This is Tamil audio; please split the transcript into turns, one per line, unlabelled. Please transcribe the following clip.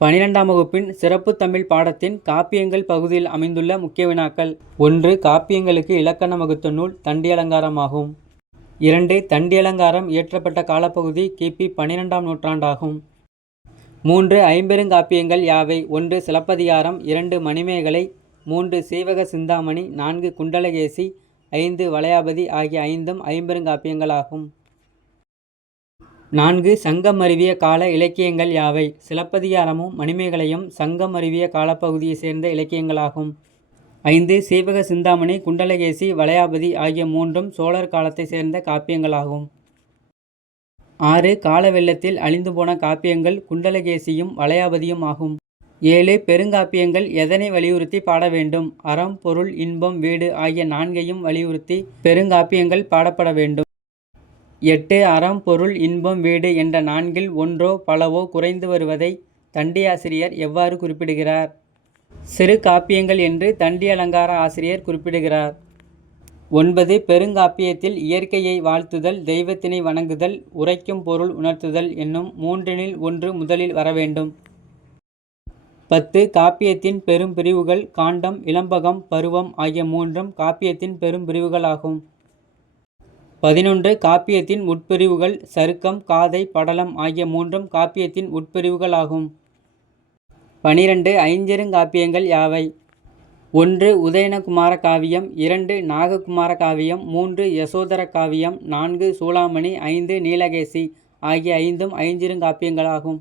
பனிரெண்டாம் வகுப்பின் சிறப்பு தமிழ் பாடத்தின் காப்பியங்கள் பகுதியில் அமைந்துள்ள முக்கிய வினாக்கள். ஒன்று காப்பியங்களுக்கு இலக்கணம் வகுத்த நூல் தண்டியலங்காரமாகும். இரண்டு தண்டியலங்காரம் இயற்றப்பட்ட காலப்பகுதி கிபி பனிரெண்டாம் நூற்றாண்டாகும். மூன்று ஐம்பெருங்காப்பியங்கள் யாவை? ஒன்று சிலப்பதிகாரம். இரண்டு மணிமேகலை. மூன்று சீவக சிந்தாமணி. நான்கு குண்டலகேசி. ஐந்து வளையாபதி ஆகிய ஐந்தும் ஐம்பெருங்காப்பியங்களாகும் நான்கு சங்கம் அருவிய கால இலக்கியங்கள் யாவை? சிலப்பதிகாரமும் மணிமேகலையும் சங்கம் அருவிய காலப்பகுதியை சேர்ந்த இலக்கியங்களாகும். ஐந்து சீவக சிந்தாமணி குண்டலகேசி வளையாபதி ஆகிய மூன்றும் சோழர் காலத்தை சேர்ந்த காப்பியங்களாகும். ஆறு கால வெள்ளத்தில் அழிந்து போன காப்பியங்கள் குண்டலகேசியும் வளையாபதியும் ஆகும். ஏழு பெருங்காப்பியங்கள் எதனை வலியுறுத்தி பாட வேண்டும்? அறம் பொருள் இன்பம் வீடு ஆகிய நான்கையும் வலியுறுத்தி பெருங்காப்பியங்கள் பாடப்பட வேண்டும். எட்டு அறம் பொருள் இன்பம் வீடு என்ற நான்கில் ஒன்றோ பலவோ குறைந்து வருவதை தண்டியாசிரியர் எவ்வாறு குறிப்பிடுகிறார்? சிறு காப்பியங்கள் என்று தண்டி அலங்கார ஆசிரியர் குறிப்பிடுகிறார். ஒன்பது பெருங்காப்பியத்தில் இயற்கையை வாழ்த்துதல் தெய்வத்தினை வணங்குதல் உரைக்கும் பொருள் உணர்த்துதல் என்னும் மூன்றினில் ஒன்று முதலில் வரவேண்டும் பத்து காப்பியத்தின் பெரும் பிரிவுகள் காண்டம் இளம்பகம் பருவம் ஆகிய மூன்றும் காப்பியத்தின் பெரும் பிரிவுகளாகும் பதினொன்று காப்பியத்தின் உட்பிரிவுகள் சருக்கம் காதை படலம் ஆகிய மூன்றும் காப்பியத்தின் உட்பிரிவுகளாகும். பனிரெண்டு ஐஞ்செருங்காப்பியங்கள் யாவை? ஒன்று உதயனகுமார காவியம் இரண்டு நாககுமார காவியம் மூன்று யசோதர காவியம் நான்கு சூளாமணி ஐந்து நீலகேசி ஆகிய ஐந்தும் ஐஞ்சிருங்காப்பியங்களாகும்.